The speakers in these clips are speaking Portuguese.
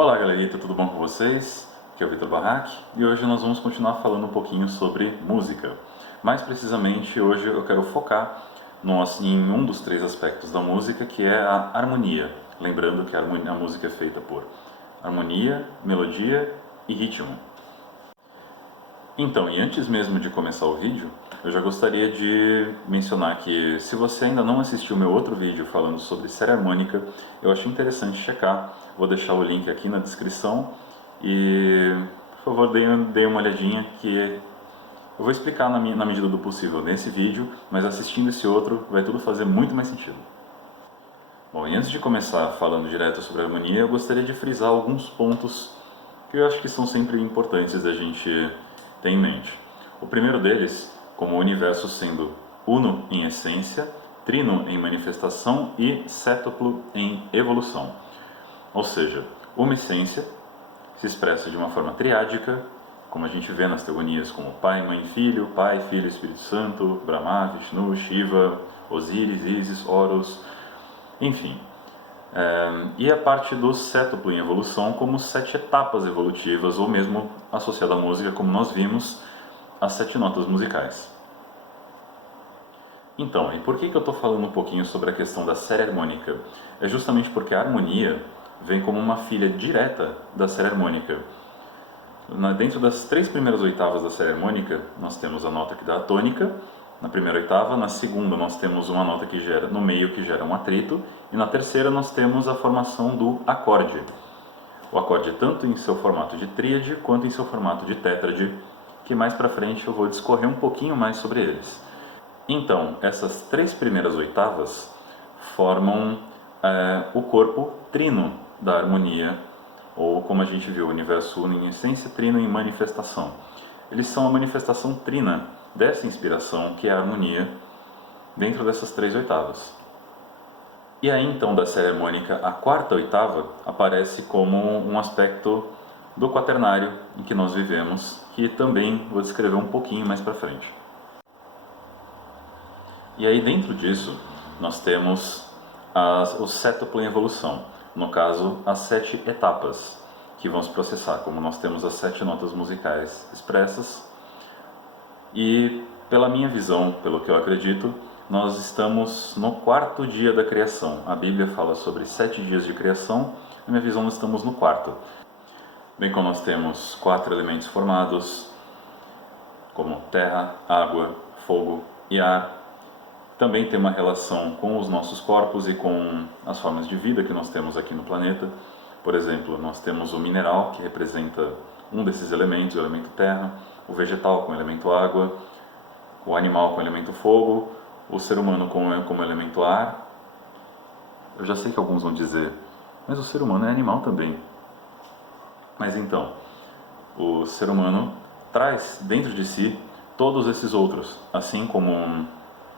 Olá galerinha, tudo bom com vocês? Aqui é o Vitor Barrac e hoje nós vamos continuar falando um pouquinho sobre música. Mais precisamente, hoje eu quero focar em um dos três aspectos da música, que é a harmonia. Lembrando que a música é feita por harmonia, melodia e ritmo. Então, e antes mesmo de começar o vídeo, eu já gostaria de mencionar que se você ainda não assistiu meu outro vídeo falando sobre série harmônica, eu achei interessante checar. Vou deixar o link aqui na descrição e, por favor, deem uma olhadinha que eu vou explicar na medida do possível nesse vídeo, mas assistindo esse outro vai tudo fazer muito mais sentido. Bom, e antes de começar falando direto sobre a harmonia, eu gostaria de frisar alguns pontos que eu acho que são sempre importantes da gente ter em mente. O primeiro deles, como o universo sendo uno em essência, trino em manifestação e sétuplo em evolução. Ou seja, uma essência se expressa de uma forma triádica, como a gente vê nas teogonias como Pai, Mãe, Filho, Pai, Filho, Espírito Santo, Brahma, Vishnu, Shiva, Osíris, Isis, Horus, enfim. E a parte do sétuplo em evolução como 7 etapas evolutivas, ou mesmo associada à música, como nós vimos, as 7 notas musicais. Então, e por que eu estou falando um pouquinho sobre a questão da série harmônica? É justamente porque a harmonia vem como uma filha direta da série harmônica. Dentro das 3 primeiras oitavas da série harmônica, nós temos a nota que dá a tônica. Na primeira oitava, na segunda nós temos uma nota que gera, no meio que gera um atrito, e na terceira nós temos a formação do acorde. O acorde tanto em seu formato de tríade quanto em seu formato de tétrade, que mais pra frente eu vou discorrer um pouquinho mais sobre eles. Então, essas 3 primeiras oitavas formam o corpo trino da harmonia, ou como a gente viu, o universo uno em essência, trino em manifestação. Eles são a manifestação trina dessa inspiração, que é a harmonia, dentro dessas 3 oitavas. E aí então, da série harmônica, a 4ª oitava aparece como um aspecto do quaternário em que nós vivemos, que também vou descrever um pouquinho mais para frente. E aí dentro disso, nós temos o sétuplo em evolução, no caso, as 7 etapas que vão se processar, como nós temos as 7 notas musicais expressas. E pela minha visão, pelo que eu acredito, nós estamos no 4º dia da criação. A Bíblia fala sobre 7 dias de criação, na minha visão nós estamos no 4º. Bem como nós temos 4 elementos formados, como terra, água, fogo e ar. Também tem uma relação com os nossos corpos e com as formas de vida que nós temos aqui no planeta. Por exemplo, nós temos o mineral, que representa um desses elementos, o elemento terra, o vegetal com o elemento água, o animal com o elemento fogo, o ser humano como elemento ar. Eu já sei que alguns vão dizer, mas o ser humano é animal também. Mas então, o ser humano traz dentro de si todos esses outros, assim como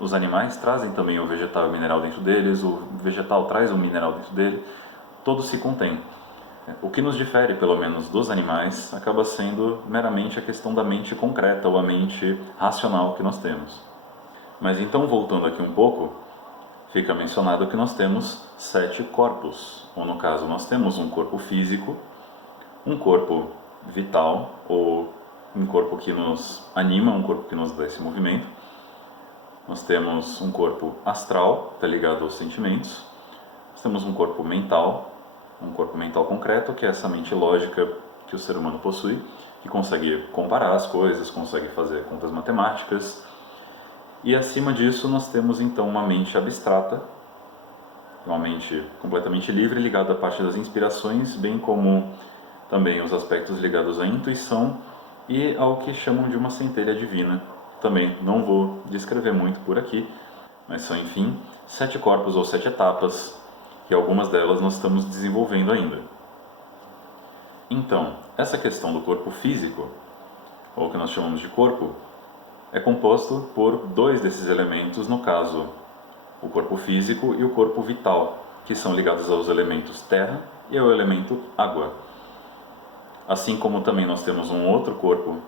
os animais trazem também o vegetal e o mineral dentro deles, o vegetal traz o mineral dentro dele, todos se contêm. O que nos difere, pelo menos, dos animais, acaba sendo meramente a questão da mente concreta, ou a mente racional que nós temos. Mas então, voltando aqui um pouco, fica mencionado que nós temos 7 corpos, ou no caso, nós temos um corpo físico, um corpo vital, ou um corpo que nos anima, um corpo que nos dá esse movimento. Nós temos um corpo astral, está ligado aos sentimentos. Nós temos um corpo mental concreto, que é essa mente lógica que o ser humano possui, que consegue comparar as coisas, consegue fazer contas matemáticas. E acima disso nós temos então uma mente abstrata, uma mente completamente livre, ligada à parte das inspirações, bem como também os aspectos ligados à intuição e ao que chamam de uma centelha divina. Também não vou descrever muito por aqui, mas são, enfim, 7 corpos ou 7 etapas, que algumas delas nós estamos desenvolvendo ainda. Então, essa questão do corpo físico, ou que nós chamamos de corpo, é composto por 2 desses elementos, no caso, o corpo físico e o corpo vital, que são ligados aos elementos terra e ao elemento água. Assim como também nós temos um outro corpo,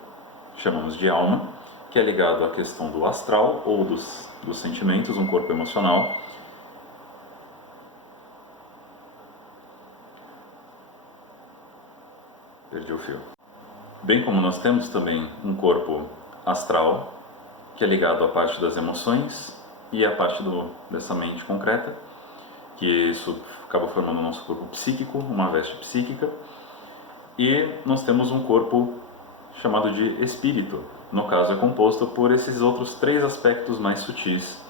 chamamos de alma, que é ligado à questão do astral ou dos sentimentos, um corpo emocional. fio. Bem como nós temos também um corpo astral, que é ligado à parte das emoções e à parte dessa mente concreta, que isso acaba formando o nosso corpo psíquico, uma veste psíquica, e nós temos um corpo chamado de espírito. No caso, é composto por esses outros 3 aspectos mais sutis,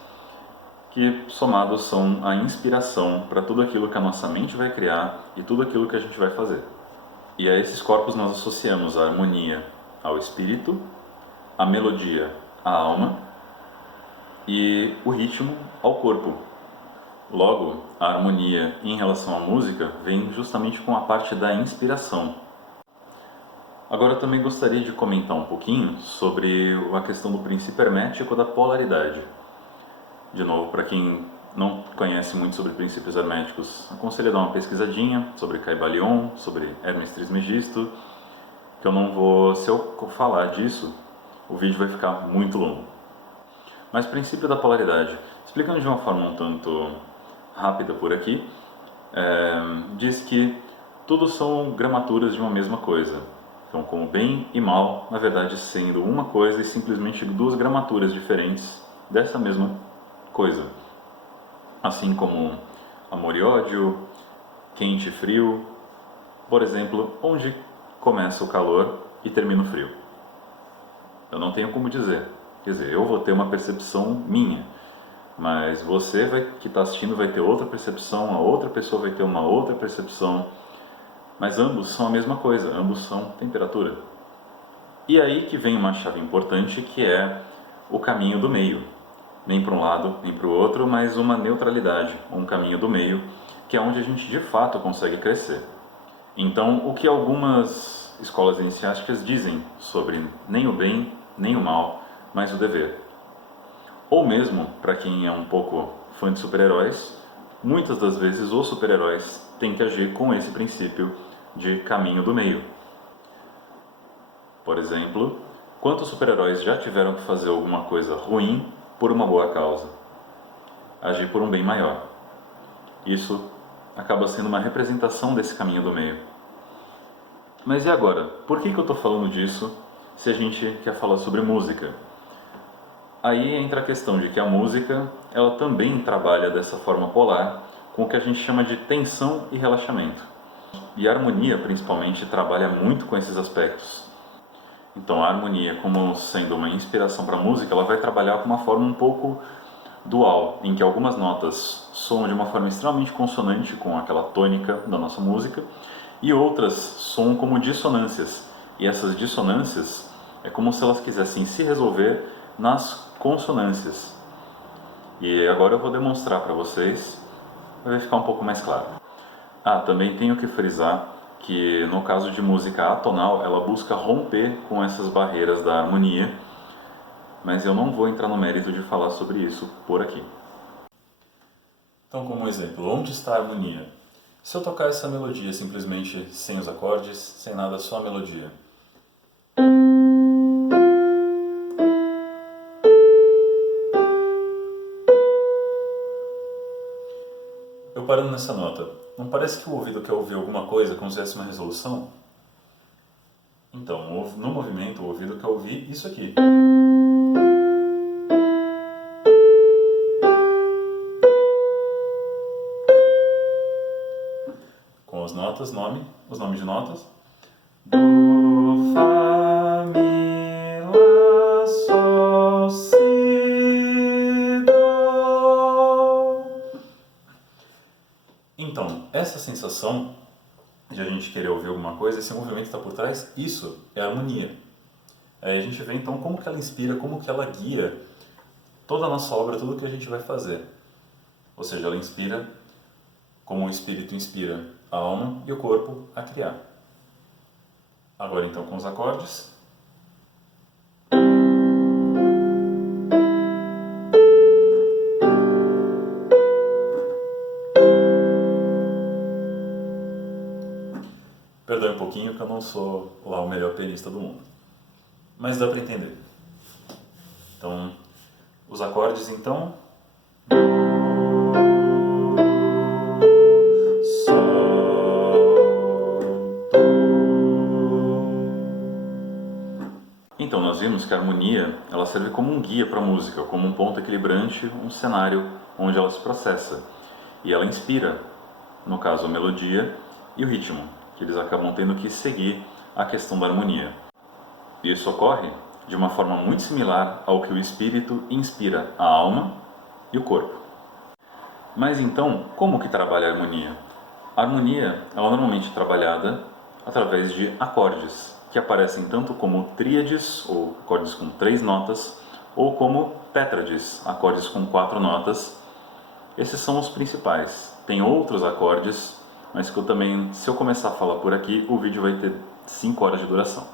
que somados são a inspiração para tudo aquilo que a nossa mente vai criar e tudo aquilo que a gente vai fazer. E a esses corpos nós associamos a harmonia ao espírito, a melodia à alma e o ritmo ao corpo. Logo, a harmonia em relação à música vem justamente com a parte da inspiração. Agora eu também gostaria de comentar um pouquinho sobre a questão do princípio hermético da polaridade. De novo, para quem não conhece muito sobre princípios herméticos, aconselho a dar uma pesquisadinha sobre Kybalion, sobre Hermes Trismegisto, que eu não vou, se eu falar disso, o vídeo vai ficar muito longo. Mas princípio da polaridade, explicando de uma forma um tanto rápida por aqui, diz que tudo são gramaturas de uma mesma coisa. Então, como bem e mal, na verdade, sendo uma coisa e simplesmente 2 gramaturas diferentes dessa mesma coisa. Assim como amor e ódio, quente e frio. Por exemplo, onde começa o calor e termina o frio? Eu não tenho como dizer. Quer dizer, eu vou ter uma percepção minha, mas você que está assistindo vai ter outra percepção, a outra pessoa vai ter uma outra percepção, mas ambos são a mesma coisa, ambos são temperatura. E aí que vem uma chave importante, que é o caminho do meio. Nem para um lado, nem para o outro, mas uma neutralidade, um caminho do meio, que é onde a gente de fato consegue crescer. Então, o que algumas escolas iniciáticas dizem sobre nem o bem, nem o mal, mas o dever. Ou mesmo, para quem é um pouco fã de super-heróis, muitas das vezes os super-heróis têm que agir com esse princípio de caminho do meio. Por exemplo, quantos super-heróis já tiveram que fazer alguma coisa ruim por uma boa causa? Agir por um bem maior. Isso acaba sendo uma representação desse caminho do meio. Mas e agora? Por que eu estou falando disso se a gente quer falar sobre música? Aí entra a questão de que a música, ela também trabalha dessa forma polar, com o que a gente chama de tensão e relaxamento. E a harmonia, principalmente, trabalha muito com esses aspectos. Então, a harmonia, como sendo uma inspiração para a música, ela vai trabalhar com uma forma um pouco dual, em que algumas notas soam de uma forma extremamente consonante com aquela tônica da nossa música, e outras soam como dissonâncias. E essas dissonâncias é como se elas quisessem se resolver nas consonâncias. E agora eu vou demonstrar para vocês, vai ficar um pouco mais claro. Também tenho que frisar que no caso de música atonal, ela busca romper com essas barreiras da harmonia, mas eu não vou entrar no mérito de falar sobre isso por aqui. Então, como exemplo, onde está a harmonia? Se eu tocar essa melodia simplesmente sem os acordes, sem nada, só a melodia. Eu parando nessa nota, não parece que o ouvido quer ouvir alguma coisa como se tivesse uma resolução? Então, no movimento, o ouvido quer ouvir isso aqui. Com as notas, os nomes de notas. Do, Fá, Mi, Lá, Sol, Si, Do. Então, essa sensação de a gente querer ouvir alguma coisa, esse movimento está por trás, isso é harmonia. Aí a gente vê então como que ela inspira, como que ela guia toda a nossa obra, tudo que a gente vai fazer. Ou seja, ela inspira como o espírito inspira a alma e o corpo a criar. Agora então com os acordes. Perdoe um pouquinho que eu não sou lá o melhor pianista do mundo. Mas dá para entender. Então, os acordes então. Sol, Do, que a harmonia ela serve como um guia para a música, como um ponto equilibrante, um cenário onde ela se processa. E ela inspira, no caso, a melodia e o ritmo, que eles acabam tendo que seguir a questão da harmonia. E isso ocorre de uma forma muito similar ao que o espírito inspira a alma e o corpo. Mas então, como que trabalha a harmonia? A harmonia ela é normalmente trabalhada através de acordes, que aparecem tanto como tríades, ou acordes com 3 notas, ou como tétrades, acordes com 4 notas. Esses são os principais. Tem outros acordes, mas que eu também, se eu começar a falar por aqui, o vídeo vai ter 5 horas de duração.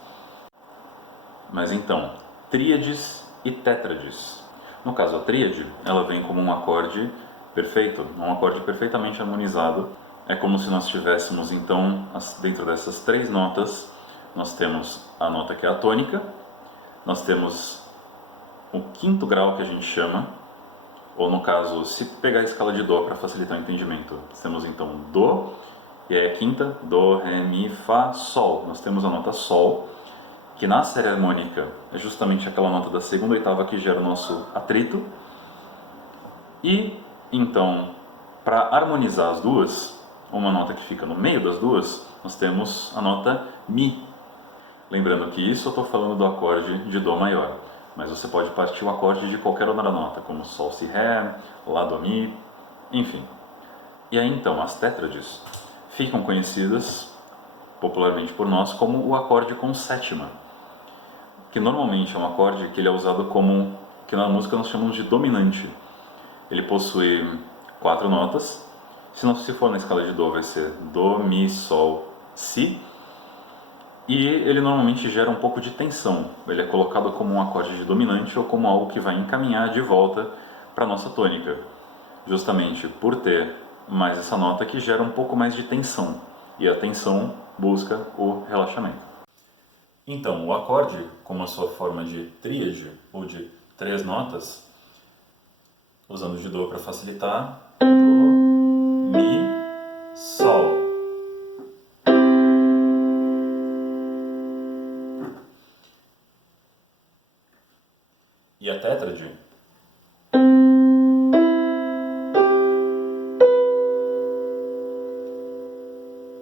Mas então, tríades e tétrades. No caso, a tríade, ela vem como um acorde perfeito, um acorde perfeitamente harmonizado. É como se nós tivéssemos, então, dentro dessas 3 notas, nós temos a nota que é a tônica, nós temos o 5º grau que a gente chama, ou no caso, se pegar a escala de Dó para facilitar o entendimento, temos então Dó, e aí a quinta, Dó, Ré, Mi, Fá, Sol. Nós temos a nota Sol, que na série harmônica é justamente aquela nota da 2ª oitava que gera o nosso atrito. E então, para harmonizar as duas, uma nota que fica no meio das duas, nós temos a nota Mi. Lembrando que isso eu estou falando do acorde de Dó maior, mas você pode partir o acorde de qualquer outra nota, como Sol, Si, Ré, Lá, Dó, Mi, enfim. E aí então, as tétrades ficam conhecidas popularmente por nós como o acorde com sétima, que normalmente é um acorde que ele é usado como, que na música nós chamamos de dominante. Ele possui 4 notas, se for na escala de Dó vai ser Dó, Mi, Sol, Si, e ele normalmente gera um pouco de tensão. Ele é colocado como um acorde de dominante ou como algo que vai encaminhar de volta para a nossa tônica, justamente por ter mais essa nota que gera um pouco mais de tensão, e a tensão busca o relaxamento. Então, o acorde, como a sua forma de tríade, ou de 3 notas, usando de Dó para facilitar, Dó, Mi, Sol. E a tétrade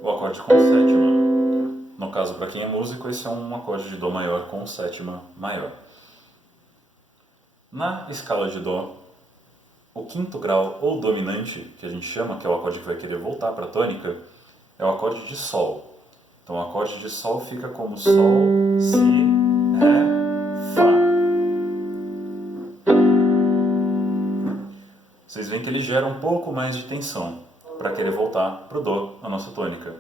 o acorde com sétima. No caso, para quem é músico, esse é um acorde de Dó maior com sétima maior. Na escala de Dó, o 5º grau ou dominante, que a gente chama, que é o acorde que vai querer voltar para a tônica, é o acorde de Sol. Então o acorde de Sol fica como Sol, Si, Ré, Fá. Vocês veem que ele gera um pouco mais de tensão para querer voltar para o Dó, a nossa tônica.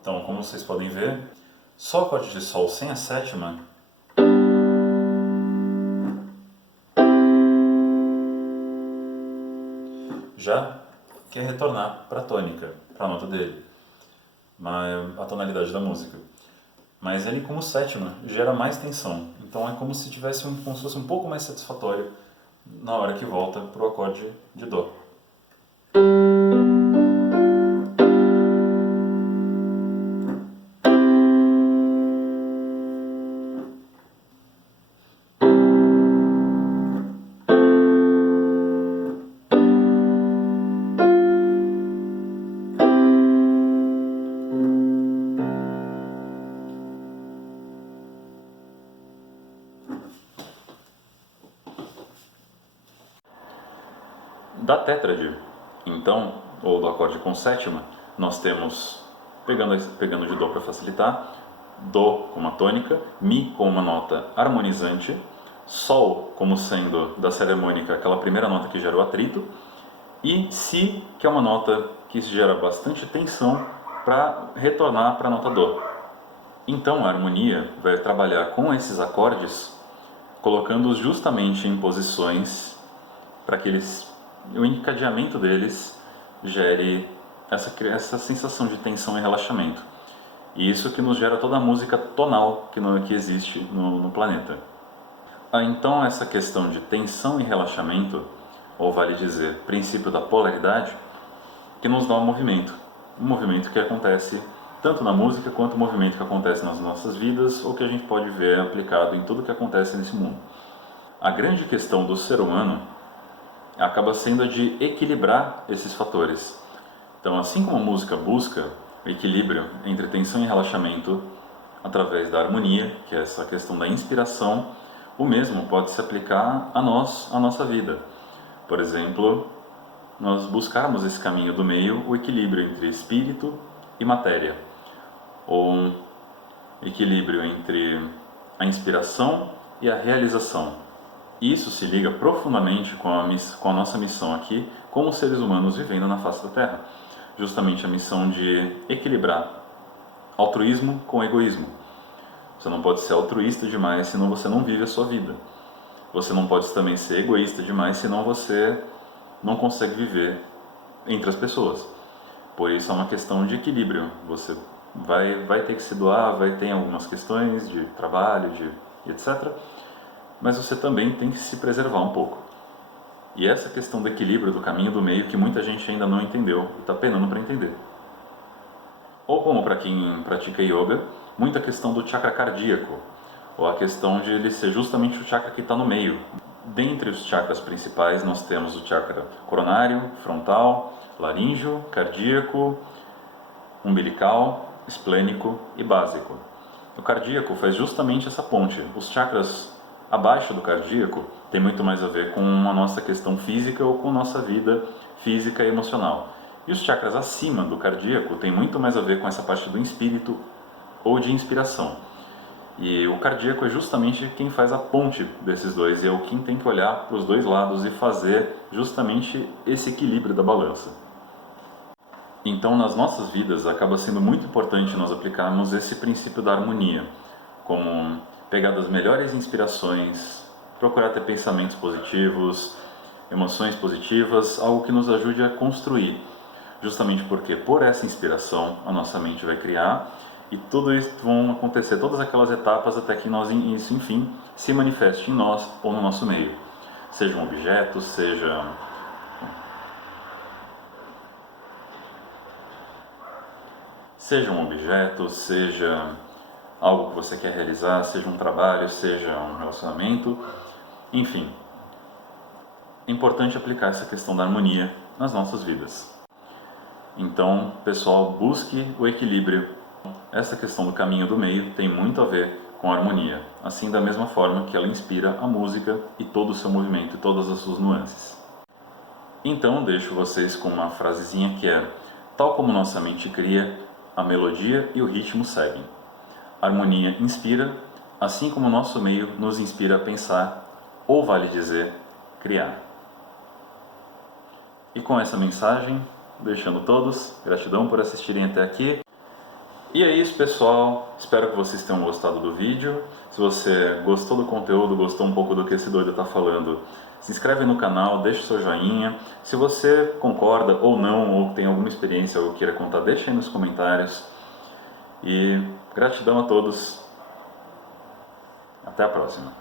Então, como vocês podem ver, só o acorde de Sol sem a sétima já quer retornar para a tônica, para a nota dele, a tonalidade da música. Mas ele, como sétima, gera mais tensão. Então é como se tivesse como se fosse um pouco mais satisfatório na hora que volta para o acorde de Dó. Da tétrade, então, ou do acorde com sétima, nós temos, pegando de Dó para facilitar, Dó como uma tônica, Mi como uma nota harmonizante, Sol como sendo da série harmônica aquela primeira nota que gera o atrito, e Si, que é uma nota que gera bastante tensão para retornar para a nota Dó. Então a harmonia vai trabalhar com esses acordes, colocando-os justamente em posições para que o encadeamento deles gere essa sensação de tensão e relaxamento. E isso que nos gera toda a música tonal que existe no planeta. Então essa questão de tensão e relaxamento, ou vale dizer, princípio da polaridade, que nos dá um movimento que acontece tanto na música quanto o movimento que acontece nas nossas vidas, ou que a gente pode ver aplicado em tudo que acontece nesse mundo. A grande questão do ser humano acaba sendo a de equilibrar esses fatores. Então, assim como a música busca o equilíbrio entre tensão e relaxamento através da harmonia, que é essa questão da inspiração, o mesmo pode se aplicar a nós, a nossa vida. Por exemplo, nós buscarmos esse caminho do meio, o equilíbrio entre espírito e matéria, ou um equilíbrio entre a inspiração e a realização. Isso se liga profundamente com a nossa missão aqui, como seres humanos vivendo na face da Terra. Justamente a missão de equilibrar altruísmo com egoísmo. Você não pode ser altruísta demais, senão você não vive a sua vida. Você não pode também ser egoísta demais, senão você não consegue viver entre as pessoas. Por isso é uma questão de equilíbrio. Você vai ter que se doar, vai ter algumas questões de trabalho, etc. Mas você também tem que se preservar um pouco. E essa questão do equilíbrio, do caminho do meio, que muita gente ainda não entendeu e está penando para entender. Ou como para quem pratica yoga, muita questão do chakra cardíaco, ou a questão de ele ser justamente o chakra que está no meio. Dentre os chakras principais, nós temos o chakra coronário, frontal, laríngeo, cardíaco, umbilical, esplênico e básico. O cardíaco faz justamente essa ponte. Os chakras abaixo do cardíaco tem muito mais a ver com a nossa questão física ou com nossa vida física e emocional. E os chakras acima do cardíaco tem muito mais a ver com essa parte do espírito ou de inspiração. E o cardíaco é justamente quem faz a ponte desses dois, e é o quem tem que olhar para os dois lados e fazer justamente esse equilíbrio da balança. Então, nas nossas vidas, acaba sendo muito importante nós aplicarmos esse princípio da harmonia, como pegar das melhores inspirações, procurar ter pensamentos positivos, emoções positivas, algo que nos ajude a construir. Justamente porque por essa inspiração a nossa mente vai criar e tudo isso vão acontecer, todas aquelas etapas até que isso, enfim, se manifeste em nós ou no nosso meio. Seja um objeto, seja algo que você quer realizar, seja um trabalho, seja um relacionamento, enfim. É importante aplicar essa questão da harmonia nas nossas vidas. Então, pessoal, busque o equilíbrio. Essa questão do caminho do meio tem muito a ver com a harmonia, assim da mesma forma que ela inspira a música e todo o seu movimento e todas as suas nuances. Então, deixo vocês com uma frasezinha que é: tal como nossa mente cria, a melodia e o ritmo seguem. A harmonia inspira, assim como o nosso meio nos inspira a pensar, ou vale dizer, criar. E com essa mensagem, deixando todos, gratidão por assistirem até aqui. E é isso, pessoal, espero que vocês tenham gostado do vídeo. Se você gostou do conteúdo, gostou um pouco do que esse doido está falando, se inscreve no canal, deixa o seu joinha. Se você concorda ou não, ou tem alguma experiência ou queira contar, deixa aí nos comentários. E gratidão a todos. Até a próxima.